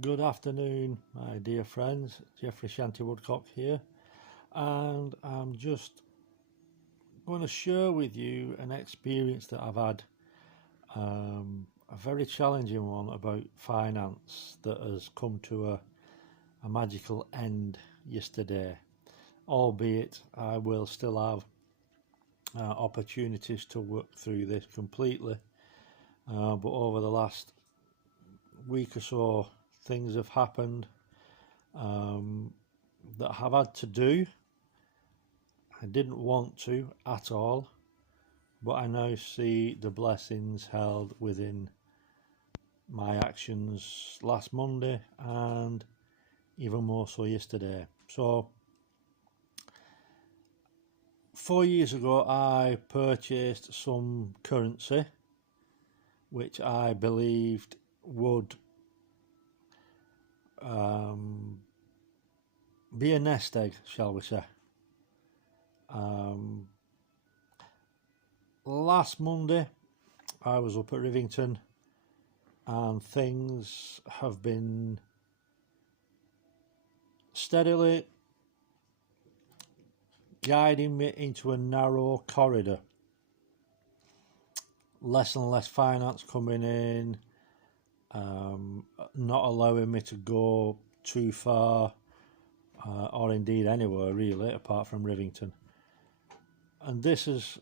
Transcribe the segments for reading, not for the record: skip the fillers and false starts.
Good afternoon, my dear friends. Geoffrey Shanty Woodcock here, and I'm just going to share with you an experience that I've had, a very challenging one about finance that has come to a magical end yesterday. Albeit, I will still have opportunities to work through this completely, but over the last week or so, things have happened that I have had to do. I didn't want to at all, but I now see the blessings held within my actions last Monday and even more so yesterday. So, 4 years ago, I purchased some currency which I believed would be a nest egg, shall we say. Last Monday, I was up at Rivington, and things have been steadily guiding me into a narrow corridor. Less and less finance coming in, not allowing me to go too far, or indeed anywhere really, apart from Rivington. And this has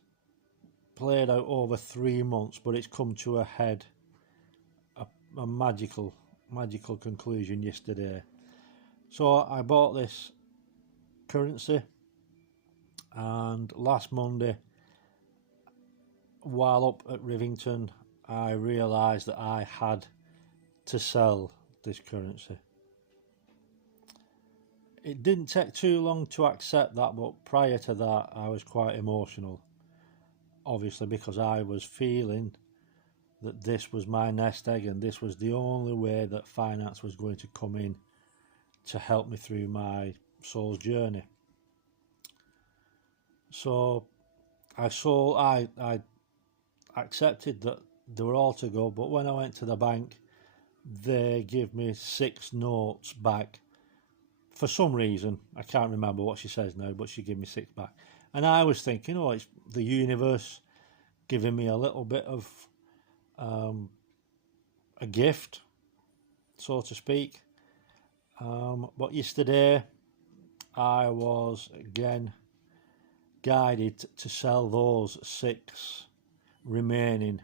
played out over 3 months, but it's come to a head, a magical conclusion yesterday. So I bought this currency, and last Monday, while up at Rivington, I realised that I had to sell this currency. It didn't take too long to accept that, but prior to that I was quite emotional, obviously, because I was feeling that this was my nest egg and this was the only way that finance was going to come in to help me through my soul's journey. So I accepted that they were all to go, but when I went to the bank, they give me 6 notes back. For some reason, I can't remember what she says now, but she gave me 6 back. And I was thinking, oh, it's the universe giving me a little bit of a gift, so to speak. But yesterday, I was again guided to sell those 6 remaining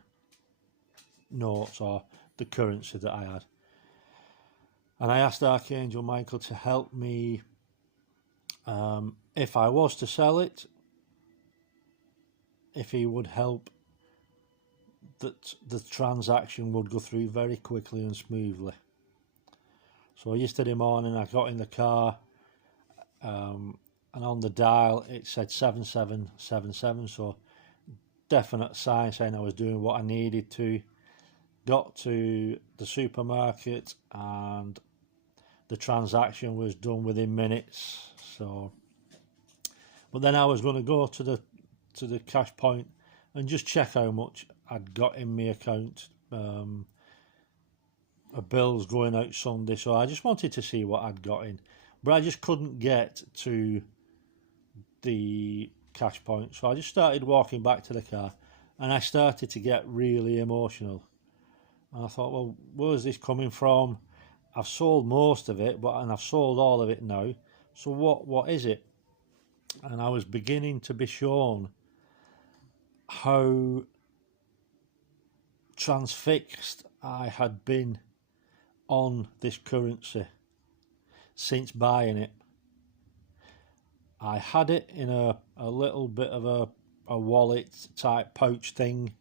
notes, or the currency that I had. And I asked Archangel Michael to help me, if I was to sell it, if he would help that the transaction would go through very quickly and smoothly. So yesterday morning I got in the car, and on the dial it said 7777, so definite sign saying I was doing what I needed to. Got to the supermarket and the transaction was done within minutes. So, but then I was going to go to the cash point and just check how much I'd got in my account. A bill's going out Sunday, so I just wanted to see what I'd got in, but I just couldn't get to the cash point. So I just started walking back to the car, and I started to get really emotional. And I thought, well, where's this coming from? I've sold most of it, and I've sold all of it now. So what is it? And I was beginning to be shown how transfixed I had been on this currency since buying it. I had it in a little bit of a wallet type pouch thing,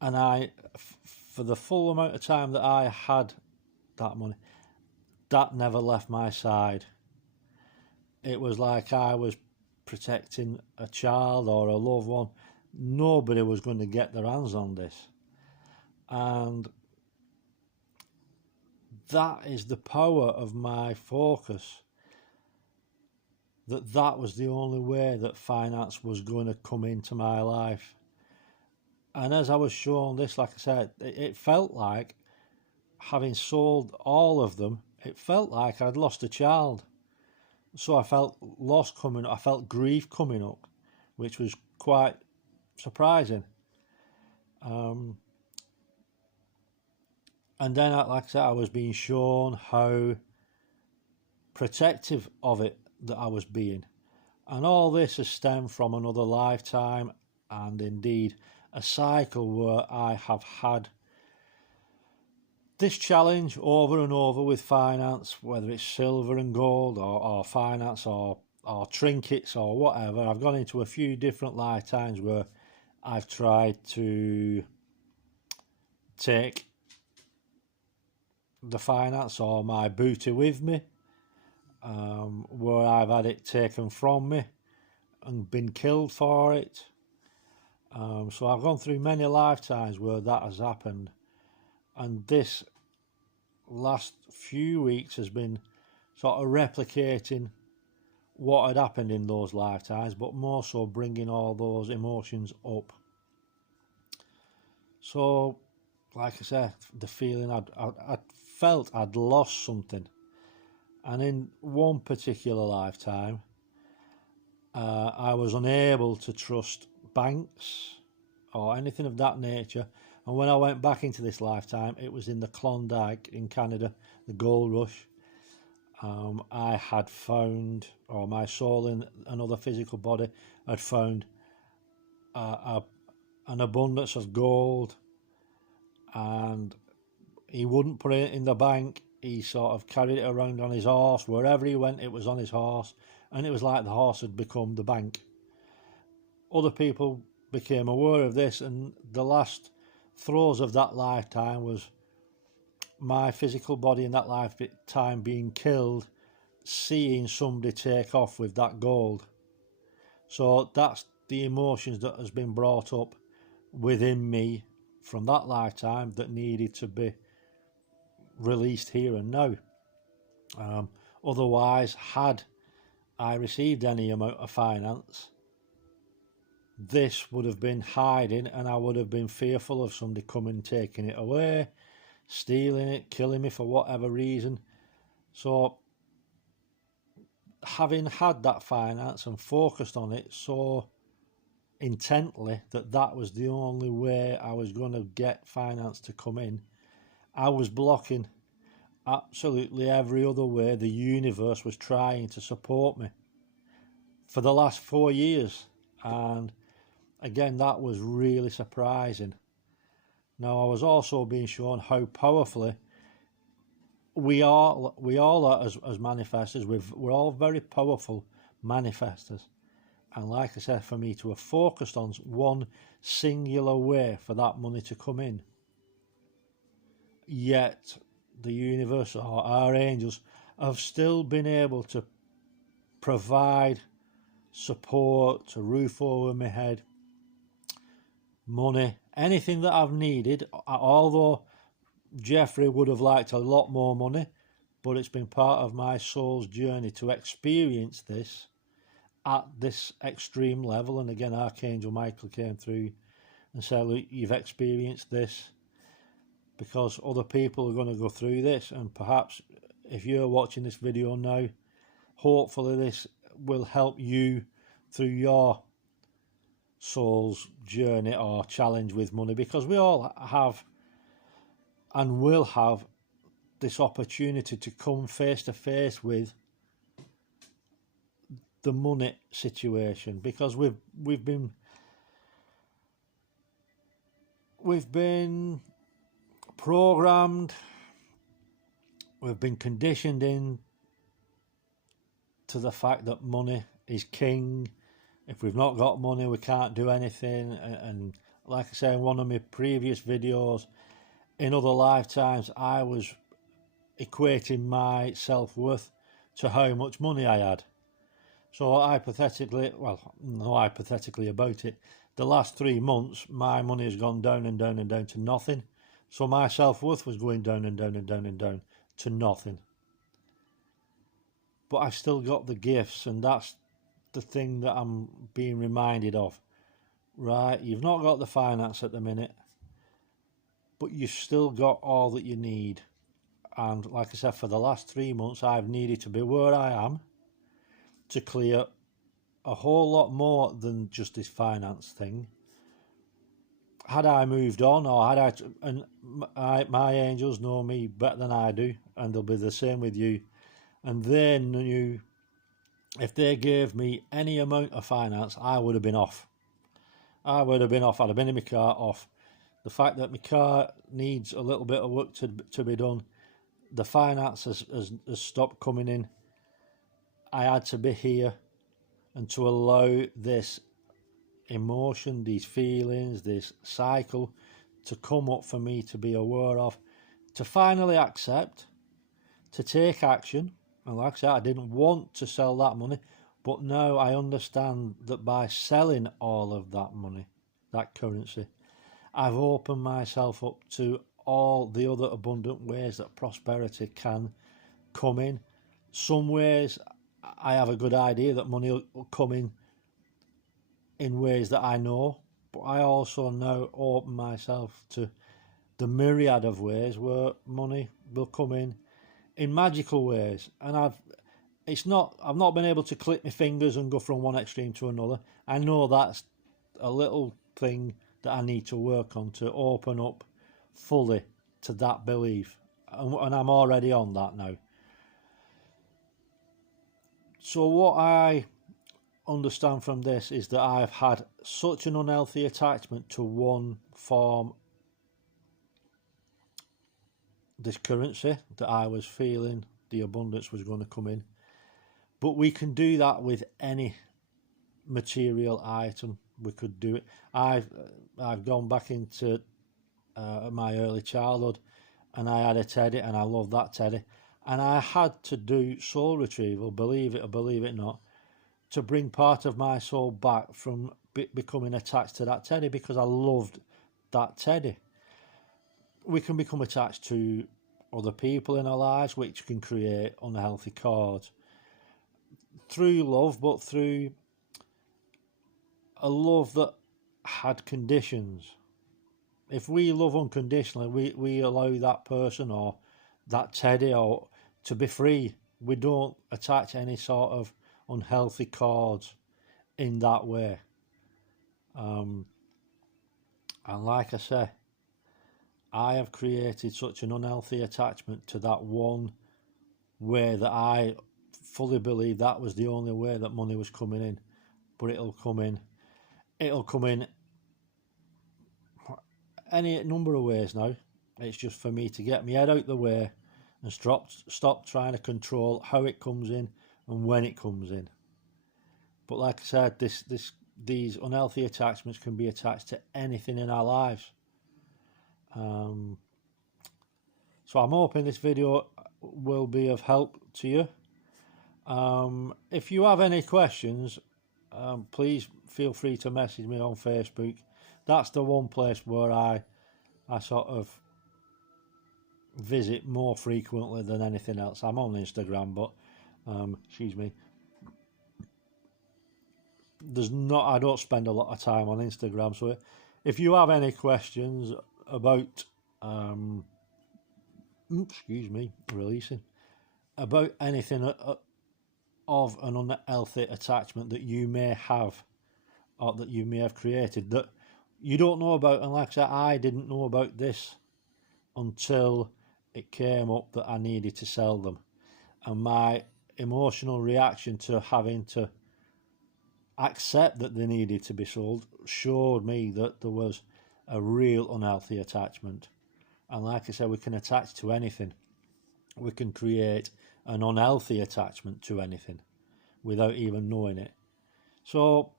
and for the full amount of time that I had that money, that never left my side. It was like I was protecting a child or a loved one. Nobody was going to get their hands on this, and that is the power of my focus, that was the only way that finance was going to come into my life. And as I was shown this, like I said, it felt like having sold all of them, it felt like I'd lost a child. So I felt loss coming up, I felt grief coming up, which was quite surprising. And then, like I said, I was being shown how protective of it that I was being. And all this has stemmed from another lifetime, and indeed a cycle where I have had this challenge over and over with finance, whether it's silver and gold or finance or trinkets or whatever. I've gone into a few different lifetimes where I've tried to take the finance or my booty with me, where I've had it taken from me and been killed for it. So I've gone through many lifetimes where that has happened, and this last few weeks has been sort of replicating what had happened in those lifetimes, but more so bringing all those emotions up. So, like I said, the feeling I felt I'd lost something. And in one particular lifetime, I was unable to trust banks or anything of that nature. And when I went back into this lifetime, it was in the Klondike in Canada, the gold rush. I had found, or my soul in another physical body had found an abundance of gold, and he wouldn't put it in the bank. He sort of carried it around on his horse. Wherever he went, it was on his horse, and it was like the horse had become the bank. Other people became aware of this, and the last throes of that lifetime was my physical body in that lifetime being killed, seeing somebody take off with that gold. So that's the emotions that has been brought up within me from that lifetime that needed to be released here and now. Otherwise, had I received any amount of finance, this would have been hiding, and I would have been fearful of somebody coming and taking it away, stealing it, killing me for whatever reason. So having had that finance and focused on it so intently that was the only way I was going to get finance to come in, I was blocking absolutely every other way the universe was trying to support me for the last 4 years. And again, that was really surprising. Now, I was also being shown how powerfully we all are as manifestors. We're all very powerful manifestors. And like I said, for me to have focused on one singular way for that money to come in, yet the universe or our angels have still been able to provide support, a roof over my head, money, anything that I've needed. Although Jeffrey would have liked a lot more money, but it's been part of my soul's journey to experience this at this extreme level. And again, Archangel Michael came through and said, look, you've experienced this because other people are going to go through this, and perhaps if you're watching this video now, hopefully this will help you through your soul's journey or challenge with money, because we all have and will have this opportunity to come face to face with the money situation, because we've been programmed, we've been conditioned in to the fact that money is king. If we've not got money, we can't do anything. And like I say in one of my previous videos, in other lifetimes I was equating my self-worth to how much money I had. So hypothetically, well, no hypothetically about it, the last 3 months my money has gone down and down and down to nothing. So my self-worth was going down and down and down and down to nothing. But I've still got the gifts, and that's the thing that I'm being reminded of. Right, you've not got the finance at the minute, but you've still got all that you need. And like I said, for the last 3 months, I've needed to be where I am to clear a whole lot more than just this finance thing. Had I moved on, or had I, and my angels know me better than I do, and they'll be the same with you, and they knew if they gave me any amount of finance, I would have been off. I'd have been in my car off. The fact that my car needs a little bit of work to be done, the finance has stopped coming in. I had to be here and to allow this emotion, these feelings, this cycle to come up for me to be aware of, to finally accept, to take action. And like I said, I didn't want to sell that money, but now I understand that by selling all of that money, that currency, I've opened myself up to all the other abundant ways that prosperity can come in. Some ways I have a good idea that money will come in ways that I know, but I also now open myself to the myriad of ways where money will come in magical ways. And I've not been able to click my fingers and go from one extreme to another. I know that's a little thing that I need to work on to open up fully to that belief, and I'm already on that now. So what I understand from this is that I've had such an unhealthy attachment to one form, this currency, that I was feeling the abundance was going to come in. But we can do that with any material item. We could do it. I've gone back into my early childhood, and I had a teddy, and I loved that teddy, and I had to do soul retrieval, believe it or believe it not, to bring part of my soul back from becoming attached to that teddy, because I loved that teddy. We can become attached to other people in our lives, which can create unhealthy cords through love, but through a love that had conditions. If we love unconditionally, we allow that person or that teddy or to be free. We don't attach any sort of unhealthy cords in that way. And like I say, I have created such an unhealthy attachment to that one way that I fully believe that was the only way that money was coming in. But it'll come in any number of ways now. It's just for me to get my head out the way and stop trying to control how it comes in and when it comes in. But like I said, these unhealthy attachments can be attached to anything in our lives. So I'm hoping this video will be of help to you. If you have any questions, please feel free to message me on Facebook. That's the one place where I sort of visit more frequently than anything else. I'm on Instagram, but excuse me, I don't spend a lot of time on Instagram. So if you have any questions about about anything of an unhealthy attachment that you may have, or that you may have created, that you don't know about, and like I said, I didn't know about this until it came up that I needed to sell them, and my emotional reaction to having to accept that they needed to be sold showed me that there was a real unhealthy attachment. And like I said, we can attach to anything. We can create an unhealthy attachment to anything without even knowing it. So,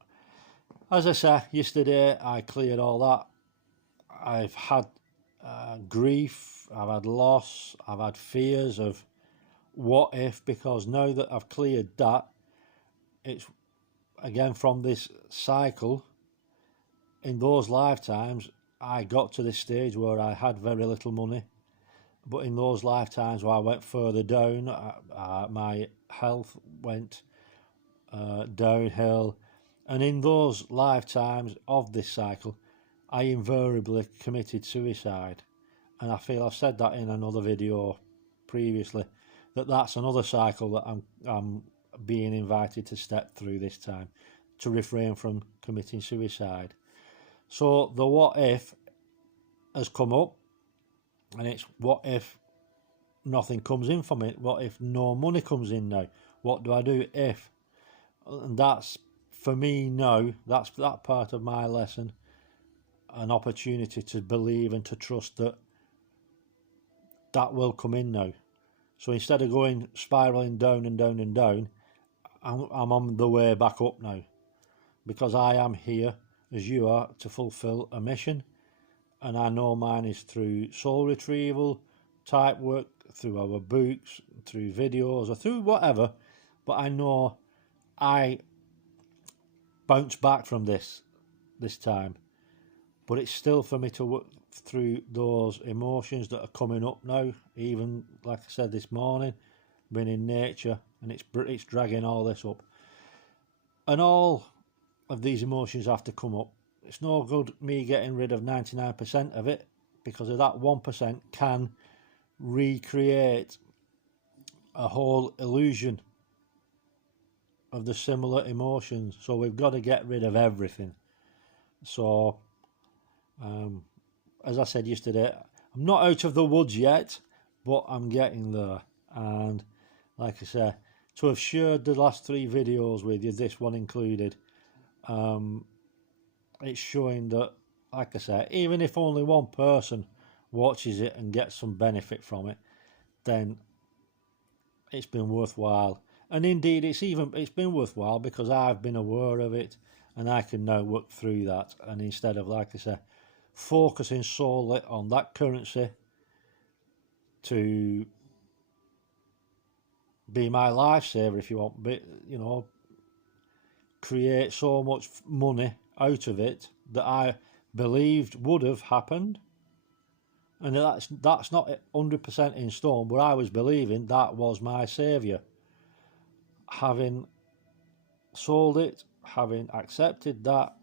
as I said, yesterday I cleared all that. I've had grief, I've had loss, I've had fears of what if, because now that I've cleared that, it's again from this cycle. In those lifetimes, I got to this stage where I had very little money, but in those lifetimes where I went further down, my health went downhill, and in those lifetimes of this cycle, I invariably committed suicide. And I feel I've said that in another video previously, that's another cycle that I'm being invited to step through this time, to refrain from committing suicide. So the what if has come up, and it's what if nothing comes in from it? What if no money comes in now? What do I do if? And that's, for me now, that's that part of my lesson, an opportunity to believe and to trust that will come in now. So instead of going spiraling down and down and down, I'm on the way back up now, because I am here as you are to fulfill a mission, and I know mine is through soul retrieval type work, through our books, through videos, or through whatever. But I know I bounce back from this time, but it's still for me to work through those emotions that are coming up now. Even like I said this morning, being in nature, and it's dragging all this up, and all of these emotions have to come up. It's no good me getting rid of 99% of it, because of that 1% can recreate a whole illusion of the similar emotions. So we've got to get rid of everything. So as I said yesterday, I'm not out of the woods yet, but I'm getting there. And like I say, to have shared the last 3 videos with you, this one included, it's showing that, like I say, even if only one person watches it and gets some benefit from it, then it's been worthwhile. And indeed, it's been worthwhile because I've been aware of it, and I can now work through that. And instead of, like I say, focusing solely on that currency to be my lifesaver, if you want, but create so much money out of it that I believed would have happened, and that's not 100% in stone, but I was believing that was my saviour. Having sold it, having accepted that,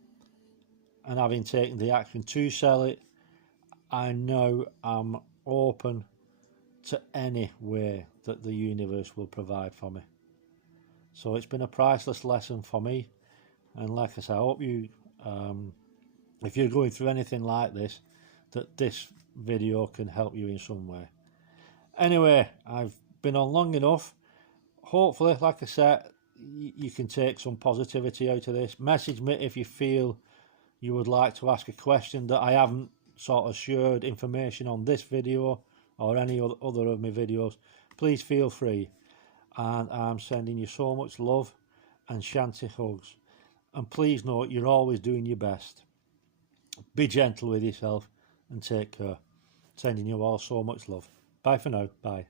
and having taken the action to sell it, I know I'm open to any way that the universe will provide for me. So it's been a priceless lesson for me, and like I say, I hope you, if you're going through anything like this, that this video can help you in some way. Anyway, I've been on long enough. Hopefully, like I said, you can take some positivity out of this. Message me if you feel you would like to ask a question that I haven't sort of shared information on this video or any other of my videos. Please feel free, and I'm sending you so much love and Shanti hugs. And please note, you're always doing your best. Be gentle with yourself and take care. Sending you all so much love. Bye for now. Bye.